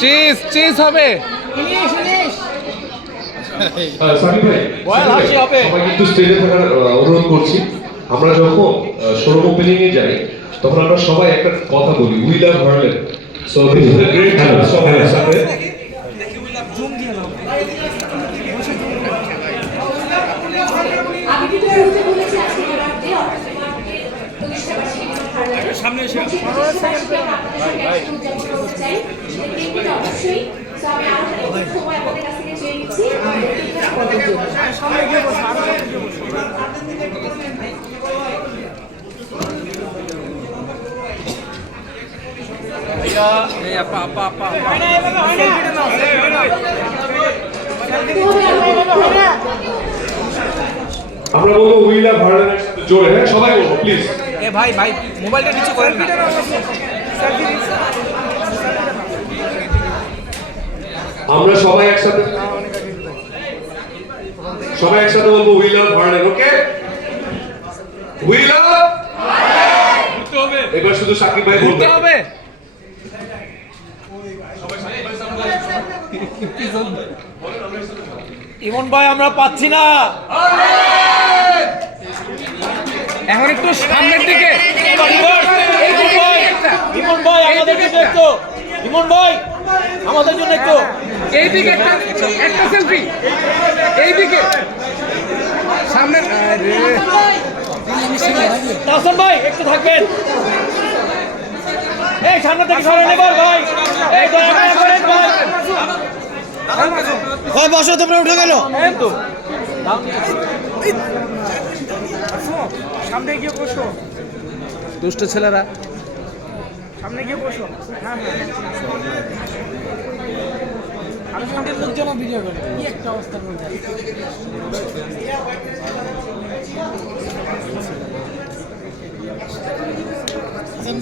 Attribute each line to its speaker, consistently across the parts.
Speaker 1: Cheese cheese হবে।
Speaker 2: সাকিব ভাই
Speaker 3: বয়াল হাসি হবে।
Speaker 2: সবাই একটু স্টেজে থাকার অনুরোধ করছি। আমরা যখন শোরুম ওপেনিং এ যাই তখন আমরা সবাই একটা কথা বলি we love Herlan so this is a great সবাই সাথে
Speaker 4: আমি
Speaker 3: বসো এই আপা আপা
Speaker 2: আমরা বলব উই লাভ হার্লেন জোরে হ্যাঁ সবাই বলব প্লিজ
Speaker 1: এ ভাই ভাই মোবাইলটা নিচু করেন না।
Speaker 2: আমরা সবাই একসাথে সবাই একসাথে বলব we love Harleen okay we love এবার শুধু সাকিব ভাই
Speaker 1: ঘুরতে
Speaker 2: বলবেন
Speaker 1: হবে।
Speaker 3: ইমন ভাই আমরা পাচ্ছি না।
Speaker 1: এখন একটু সামনের দিকে।
Speaker 3: আমাদের জন্য একটু। ইমন ভাই আমাদের জন্য একটু।
Speaker 1: এই দিকে একটা একটা সেলফি এই দিকে। সামনে আরে
Speaker 3: ভাই একটু থাকবেন। এই সামনে থেকে ভাই। এই দয়া করে ভাই ভাই বসো তোমরা উঠে গেল। তো। সামনে গিয়ে বসো।
Speaker 1: দুষ্ট ছেলেরা।
Speaker 3: সামনে গিয়ে বসো। হ্যাঁ হ্যাঁ। আমি সামনে লোকজন ভিডিও করে কি একটা অবস্থা করে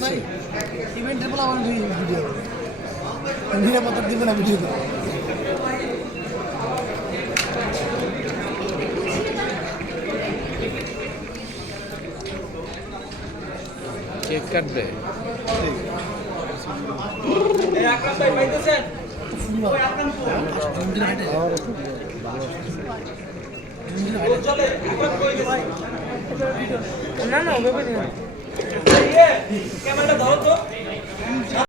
Speaker 3: ভাই ইভেন্টের বলে আমার ভিডিও। নিরাপত্তা দিবে না ভিডিও।
Speaker 1: কেক কাটবে?
Speaker 3: না না ওভাবে ধরো তো